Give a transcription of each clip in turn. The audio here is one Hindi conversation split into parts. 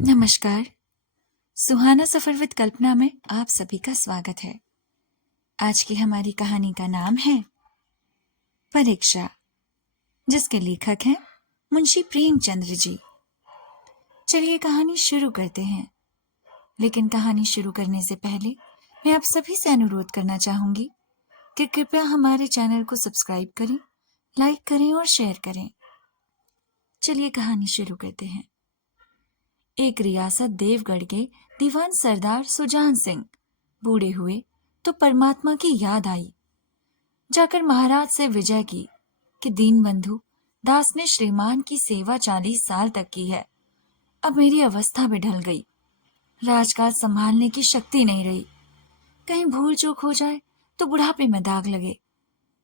नमस्कार। सुहाना सफर विद कल्पना में आप सभी का स्वागत है। आज की हमारी कहानी का नाम है परीक्षा, जिसके लेखक हैं मुंशी प्रेमचंद्र जी। चलिए कहानी शुरू करते हैं। लेकिन कहानी शुरू करने से पहले मैं आप सभी से अनुरोध करना चाहूंगी कि कृपया हमारे चैनल को सब्सक्राइब करें, लाइक करें और शेयर करें। चलिए कहानी शुरू करते हैं। एक रियासत देवगढ़ के दीवान सरदार सुजान सिंह बूढ़े हुए तो परमात्मा की याद आई। जाकर महाराज से विजय की कि दीनबंधु दास ने श्रीमान की सेवा 40 साल तक की है। अब मेरी अवस्था भी ढल गई, राजकाज संभालने की शक्ति नहीं रही। कहीं भूल चूक हो जाए तो बुढ़ापे में दाग लगे,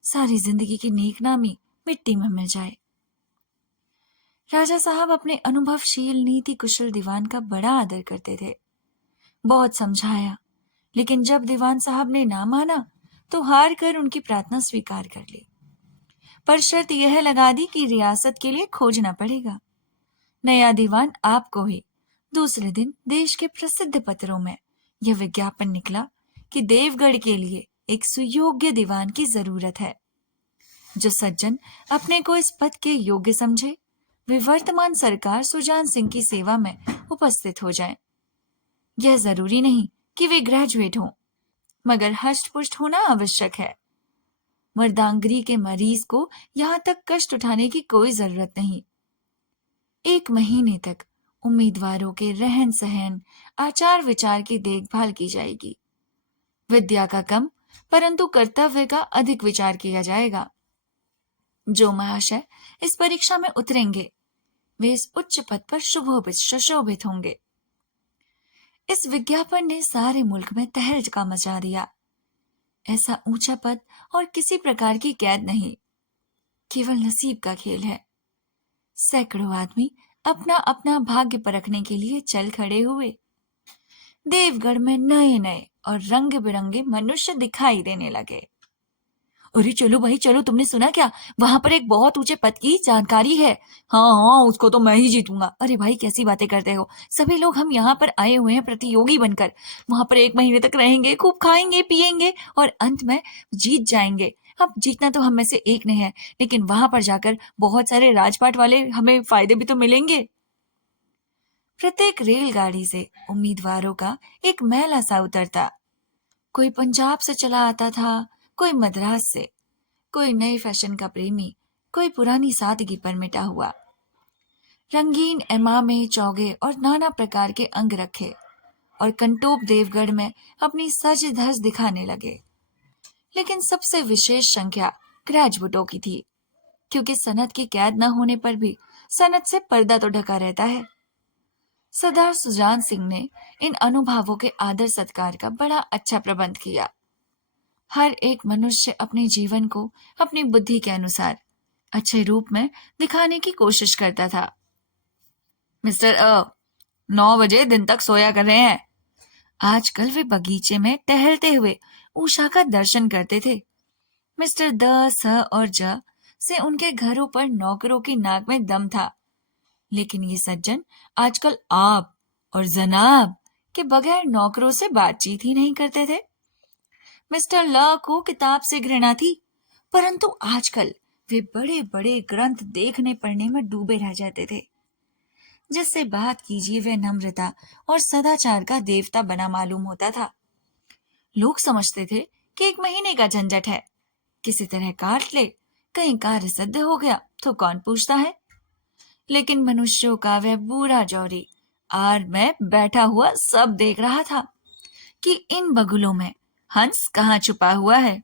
सारी जिंदगी की नेकनामी मिट्टी में मिल जाए। राजा साहब अपने अनुभवशील नीति कुशल दीवान का बड़ा आदर करते थे। बहुत समझाया, लेकिन जब दीवान साहब ने ना माना तो हार कर उनकी प्रार्थना स्वीकार कर ली। पर शर्त यह लगा दी कि रियासत के लिए खोजना पड़ेगा। नया दीवान आपको ही। दूसरे दिन देश के प्रसिद्ध पत्रों में यह विज्ञापन निकला कि देवगढ़ के लिए एक सुयोग्य दीवान की जरूरत है। जो सज्जन अपने को इस पद के योग्य समझे वे वर्तमान सरकार सुजान सिंह की सेवा में उपस्थित हो जाएं। यह जरूरी नहीं कि वे ग्रेजुएट हों, मगर हष्ट-पुष्ट होना आवश्यक है। मर्दांगरी के मरीज को यहाँ तक कष्ट उठाने की कोई जरूरत नहीं। 1 महीने तक उम्मीदवारों के रहन सहन, आचार विचार की देखभाल की जाएगी। विद्या का कम परंतु कर्तव्य का अधिक विचार किया जाएगा। जो महाशय इस परीक्षा में उतरेंगे वे इस उच्च पद पर शुभोभित सुशोभित होंगे। इस विज्ञापन ने सारे मुल्क में तहलका मचा दिया। ऐसा ऊंचा पद और किसी प्रकार की कैद नहीं, केवल नसीब का खेल है। सैकड़ों आदमी अपना अपना भाग्य परखने के लिए चल खड़े हुए। देवगढ़ में नए नए और रंग बिरंगे मनुष्य दिखाई देने लगे। अरे चलो भाई चलो, तुमने सुना क्या? वहां पर एक बहुत ऊंचे पद की जानकारी है। हाँ हाँ, उसको तो मैं ही जीतूंगा। अरे भाई कैसी बातें करते हो? सभी लोग हम यहाँ पर आए हुए हैं प्रतियोगी बनकर। वहां पर 1 महीने तक रहेंगे, खूब खाएंगे पिएंगे और अंत में जीत जाएंगे। अब जीतना तो हम में से एक ने है, लेकिन वहां पर जाकर बहुत सारे राजपाट वाले हमें फायदे भी तो मिलेंगे। प्रत्येक रेलगाड़ी से उम्मीदवारों का एक मैला सा उतरता। कोई पंजाब से चला आता था, कोई मद्रास से, कोई नए फैशन का प्रेमी, कोई पुरानी सादगी पर मिटा हुआ। रंगीन एमामे, चौगे और नाना प्रकार के अंग रखे और कंटोप देवगढ़ में अपनी सज धज दिखाने लगे। लेकिन सबसे विशेष संख्या ग्रेजुएटों की थी, क्योंकि सनद की कैद न होने पर भी सनद से पर्दा तो ढका रहता है। सरदार सुजान सिंह ने इन अनुभावों के आदर सत्कार का बड़ा अच्छा प्रबंध किया। हर एक मनुष्य अपने जीवन को अपनी बुद्धि के अनुसार अच्छे रूप में दिखाने की कोशिश करता था। मिस्टर 9 बजे दिन तक सोया कर रहे हैं। आजकल वे बगीचे में टहलते हुए उषा का दर्शन करते थे। मिस्टर द, स और ज से उनके घरों पर नौकरों की नाक में दम था, लेकिन ये सज्जन आजकल आप और जनाब के बगैर नौकरों से बातचीत ही नहीं करते थे। मिस्टर ल को किताब से घृणा थी, परंतु आजकल वे बड़े बड़े ग्रंथ देखने पढ़ने में डूबे रह जाते थे। जिससे बात कीजिए वह नम्रता और सदाचार का देवता बना मालूम होता था। लोग समझते थे कि 1 महीने का झंझट है, किसी तरह काट ले, कहीं कार्य सिद्ध हो गया तो कौन पूछता है। लेकिन मनुष्यों का वह बूढ़ा जौहरी आर में बैठा हुआ सब देख रहा था कि इन बगुलों में हंस कहाँ छुपा हुआ है।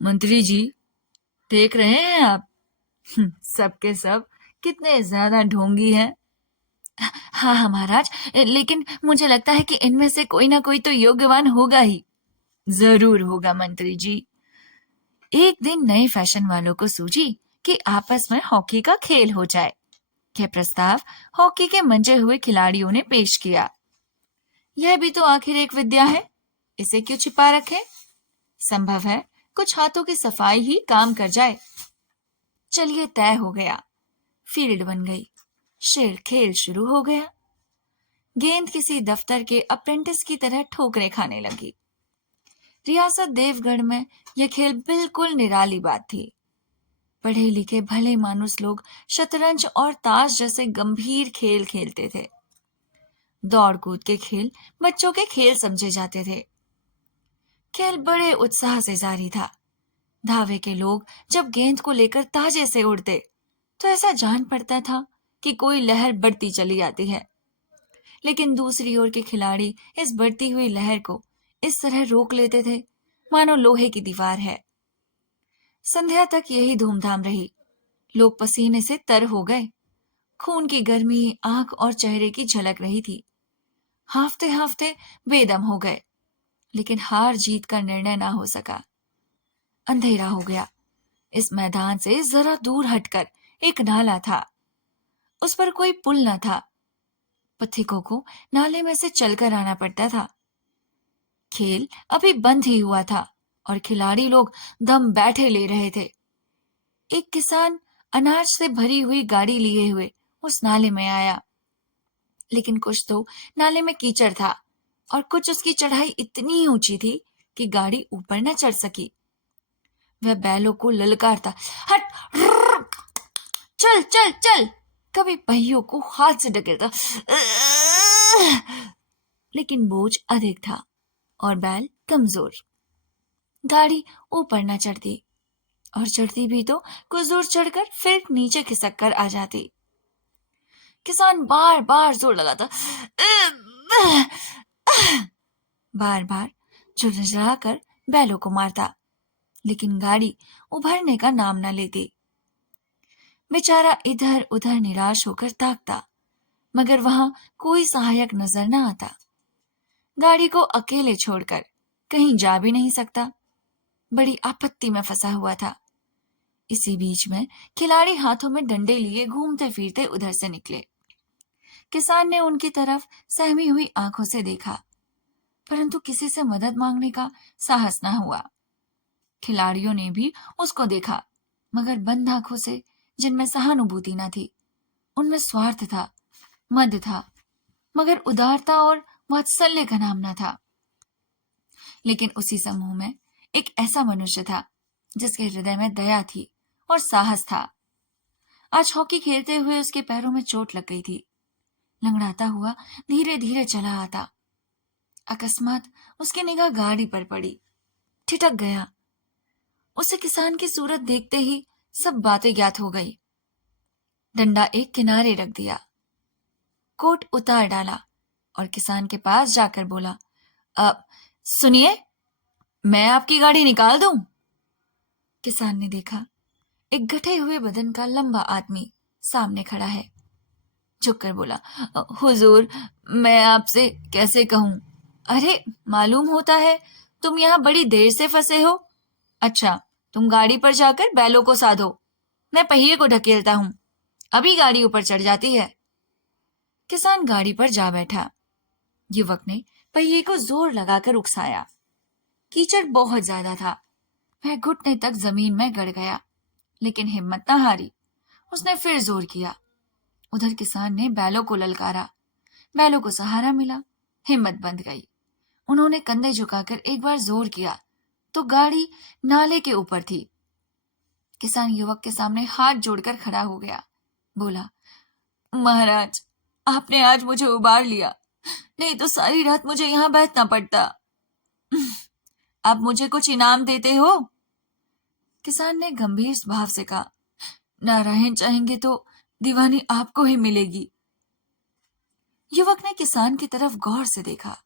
मंत्री जी, देख रहे हैं आप? सबके सब कितने ज्यादा ढोंगी हैं। हाँ हाँ महाराज, लेकिन मुझे लगता है कि इनमें से कोई ना कोई तो योग्यवान होगा ही। जरूर होगा मंत्री जी। एक दिन नए फैशन वालों को सूझी कि आपस में हॉकी का खेल हो जाए। यह प्रस्ताव हॉकी के मंजे हुए खिलाड़ियों ने पेश किया। यह भी तो आखिर एक विद्या है, इसे क्यों छिपा रखें? संभव है कुछ हाथों की सफाई ही काम कर जाए। चलिए तय हो गया। फील्ड बन गई, खेल शुरू हो गया। गेंद किसी दफ्तर के अप्रेंटिस की तरह ठोकरें खाने लगी। रियासत देवगढ़ में यह खेल बिल्कुल निराली बात थी। पढ़े लिखे भले मानुस लोग शतरंज और ताश जैसे गंभीर खेल खेलते थे। दौड़ कूद के खेल बच्चों के खेल समझे जाते थे। खेल बड़े उत्साह से जारी था। धावे के लोग जब गेंद को लेकर ताजे से उड़ते तो ऐसा जान पड़ता था कि कोई लहर बढ़ती चली आती है। लेकिन दूसरी ओर के खिलाड़ी इस बढ़ती हुई लहर को इस तरह रोक लेते थे मानो लोहे की दीवार है। संध्या तक यही धूमधाम रही। लोग पसीने से तर हो गए। खून की गर्मी आंख और चेहरे की झलक रही थी। हाफते हाफते बेदम हो गए, लेकिन हार जीत का निर्णय ना हो सका। अंधेरा हो गया। इस मैदान से जरा दूर हटकर एक नाला था। उस पर कोई पुल न था। पथिकों को नाले में से चलकर आना पड़ता था। खेल अभी बंद ही हुआ था और खिलाड़ी लोग दम बैठे ले रहे थे। एक किसान अनाज से भरी हुई गाड़ी लिए हुए उस नाले में आया, लेकिन कुछ तो नाले में कीचड़ था और कुछ उसकी चढ़ाई इतनी ऊंची थी कि गाड़ी ऊपर न चढ़ सकी। वह बैलों को ललकारता, हट, रुर्र, चल चल चल, कभी पहियों को हाथ से ढकेलता, लेकिन बोझ अधिक था और बैल कमजोर। गाड़ी ऊपर न चढ़ती, और चढ़ती भी तो कुछ दूर चढ़कर फिर नीचे खिसक कर आ जाती। किसान बार बार जोर लगाता, बार बार झुरझुरा कर बैलों को मारता, लेकिन गाड़ी उभरने का नाम न लेती। बेचारा इधर उधर निराश होकर ताकता, मगर वहां कोई सहायक नजर न आता। गाड़ी को अकेले छोड़कर कहीं जा भी नहीं सकता। बड़ी आपत्ति में फंसा हुआ था। इसी बीच में खिलाड़ी हाथों में डंडे लिए घूमते फिरते उधर से निकले। किसान ने उनकी तरफ सहमी हुई आंखों से देखा, परंतु किसी से मदद मांगने का साहस न हुआ। खिलाड़ियों ने भी उसको देखा, मगर बंद आंखों से, जिनमें सहानुभूति न थी। उनमें स्वार्थ था, मद था, मगर उदारता और वात्सल्य का नाम न था। लेकिन उसी समूह में एक ऐसा मनुष्य था जिसके हृदय में दया थी और साहस था। आज हॉकी खेलते हुए उसके पैरों में चोट लग गई थी। लंगड़ाता हुआ धीरे धीरे चला आता। अकस्मात उसकी निगाह गाड़ी पर पड़ी। ठिठक गया। उसे किसान की सूरत देखते ही सब बातें ज्ञात हो गई। डंडा एक किनारे रख दिया, कोट उतार डाला और किसान के पास जाकर बोला, अब सुनिए, मैं आपकी गाड़ी निकाल दूं? किसान ने देखा, एक गठे हुए बदन का लंबा आदमी सामने खड़ा है। झुककर बोला, हुजूर, मैं आपसे कैसे कहूं? अरे, मालूम होता है तुम यहाँ बड़ी देर से फंसे हो। अच्छा, तुम गाड़ी पर जाकर बैलों को साधो, मैं पहिए को ढकेलता हूं, अभी गाड़ी ऊपर चढ़ जाती है। किसान गाड़ी पर जा बैठा। युवक ने पहिए को जोर लगाकर उकसाया। कीचड़ बहुत ज्यादा था। वह घुटने तक जमीन में गड़ गया, लेकिन हिम्मत न हारी। उसने फिर जोर किया। उधर किसान ने बैलों को ललकारा। बैलों को सहारा मिला, हिम्मत बंध गई। उन्होंने कंधे झुकाकर एक बार जोर किया तो गाड़ी नाले के ऊपर थी। किसान युवक के सामने हाथ जोड़कर खड़ा हो गया। बोला, महाराज, आपने आज मुझे उबार लिया, नहीं तो सारी रात मुझे यहाँ बैठना पड़ता। आप मुझे कुछ इनाम देते हो? किसान ने गंभीर भाव से कहा, नारायण चाहेंगे तो दीवानी आपको ही मिलेगी। युवक ने किसान की तरफ गौर से देखा।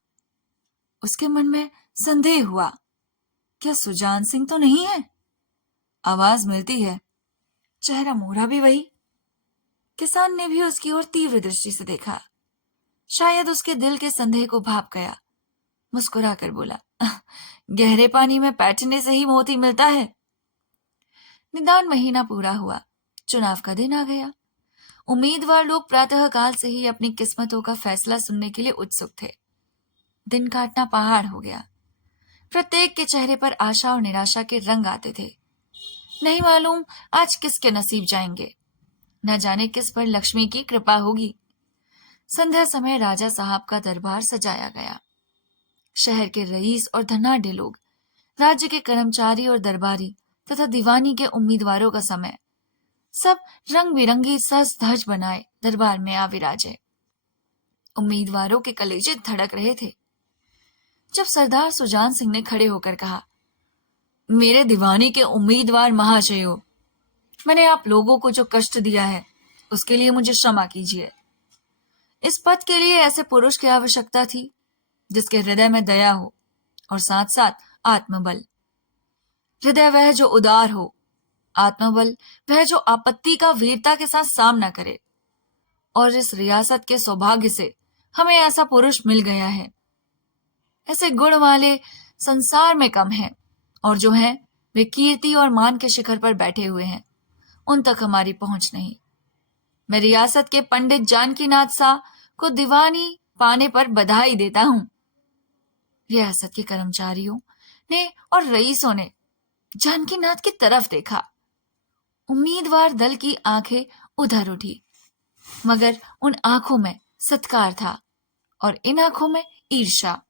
उसके मन में संदेह हुआ, क्या सुजान सिंह तो नहीं है? आवाज मिलती है, चेहरा मोहरा भी वही। किसान ने भी उसकी ओर तीव्र दृष्टि से देखा। शायद उसके दिल के संदेह को भाप गया। मुस्कुराकर बोला, गहरे पानी में बैठने से ही मोती मिलता है। निदान महीना पूरा हुआ। चुनाव का दिन आ गया। उम्मीदवार लोग प्रातःकाल से ही अपनी किस्मतों का फैसला सुनने के लिए उत्सुक थे। दिन काटना पहाड़ हो गया। प्रत्येक के चेहरे पर आशा और निराशा के रंग आते थे। नहीं मालूम आज किसके नसीब जाएंगे, न जाने किस पर लक्ष्मी की कृपा होगी। संध्या समय राजा साहब का दरबार सजाया गया। शहर के रईस और धनाढ्य लोग, राज्य के कर्मचारी और दरबारी तथा दीवानी के उम्मीदवारों का समय, सब रंग बिरंगी सज धज बनाए दरबार में आ विराजे। उम्मीदवारों के कलेजे धड़क रहे थे। जब सरदार सुजान सिंह ने खड़े होकर कहा, मेरे दीवानी के उम्मीदवार महाशयों, मैंने आप लोगों को जो कष्ट दिया है उसके लिए मुझे क्षमा कीजिए। इस पद के लिए ऐसे पुरुष की आवश्यकता थी जिसके हृदय में दया हो और साथ साथ आत्मबल। हृदय वह जो उदार हो, आत्मबल वह जो आपत्ति का वीरता के साथ सामना करे। और इस रियासत के सौभाग्य से हमें ऐसा पुरुष मिल गया है। ऐसे गुण वाले संसार में कम हैं, और जो हैं वे कीर्ति और मान के शिखर पर बैठे हुए हैं, उन तक हमारी पहुंच नहीं। मैं रियासत के पंडित जानकीनाथ शाह को दीवानी पाने पर बधाई देता हूं। रियासत के कर्मचारियों ने और रईसों ने जानकीनाथ की तरफ देखा। उम्मीदवार दल की आंखें उधर उठी, मगर उन आंखों में सत्कार था और इन आंखों में ईर्ष्या।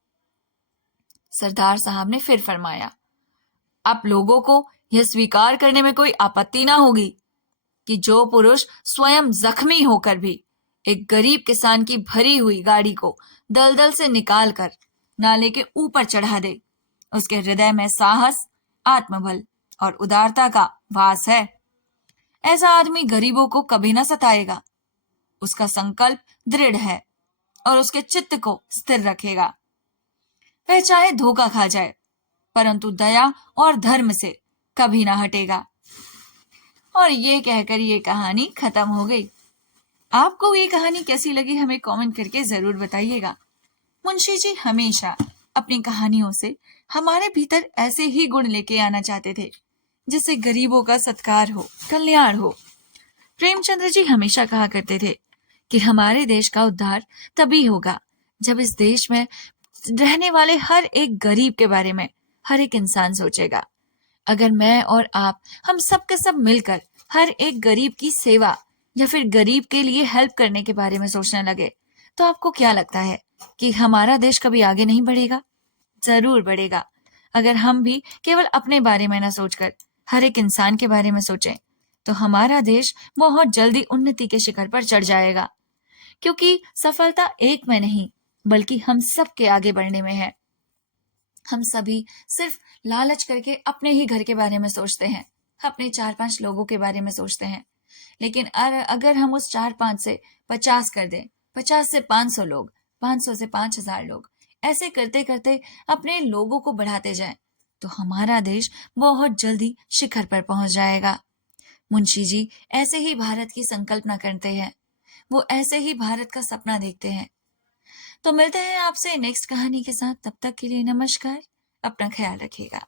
सरदार साहब ने फिर फरमाया, आप लोगों को यह स्वीकार करने में कोई आपत्ति ना होगी कि जो पुरुष स्वयं जख्मी होकर भी एक गरीब किसान की भरी हुई गाड़ी को दलदल से निकालकर नाले के ऊपर चढ़ा दे, उसके हृदय में साहस, आत्मबल और उदारता का वास है। ऐसा आदमी गरीबों को कभी ना सताएगा। उसका संकल्प दृढ़ है और उसके चित्त को स्थिर रखेगा। वह चाहे धोखा खा जाए, परंतु दया और धर्म से कभी ना हटेगा। और ये कहकर ये कहानी खत्म हो गई। आपको ये कहानी कैसी लगी हमें कमेंट करके जरूर बताइएगा। मुंशी जी हमेशा अपनी कहानियों से हमारे भीतर ऐसे ही गुण लेके आना चाहते थे जिससे गरीबों का सत्कार हो, कल्याण हो। प्रेमचंद्र जी हमेशा कहा करते थे कि हमारे देश का उद्धार तभी होगा जब इस देश में रहने वाले हर एक गरीब के बारे में हर एक इंसान सोचेगा। अगर मैं और आप, हम सब के सब मिलकर हर एक गरीब की सेवा या फिर गरीब के लिए हेल्प करने के बारे में सोचने लगे, तो आपको क्या लगता है कि हमारा देश कभी आगे नहीं बढ़ेगा? जरूर बढ़ेगा। अगर हम भी केवल अपने बारे में न सोचकर हर एक इंसान के बारे में सोचें, तो हमारा देश बहुत जल्दी उन्नति के शिखर पर चढ़ जाएगा। क्योंकि सफलता एक में नहीं, बल्कि हम सब के आगे बढ़ने में है। हम सभी सिर्फ लालच करके अपने ही घर के बारे में सोचते हैं, अपने 4-5 लोगों के बारे में सोचते हैं। लेकिन अगर हम उस 4-5 से 50 कर दें, 50 से 500 लोग, 500 से 5000 लोग, ऐसे करते करते अपने लोगों को बढ़ाते जाएं, तो हमारा देश बहुत जल्दी शिखर पर पहुंच जाएगा। मुंशी जी ऐसे ही भारत की संकल्पना करते हैं। वो ऐसे ही भारत का सपना देखते हैं। तो मिलते हैं आपसे नेक्स्ट कहानी के साथ। तब तक के लिए नमस्कार। अपना ख्याल रखिएगा।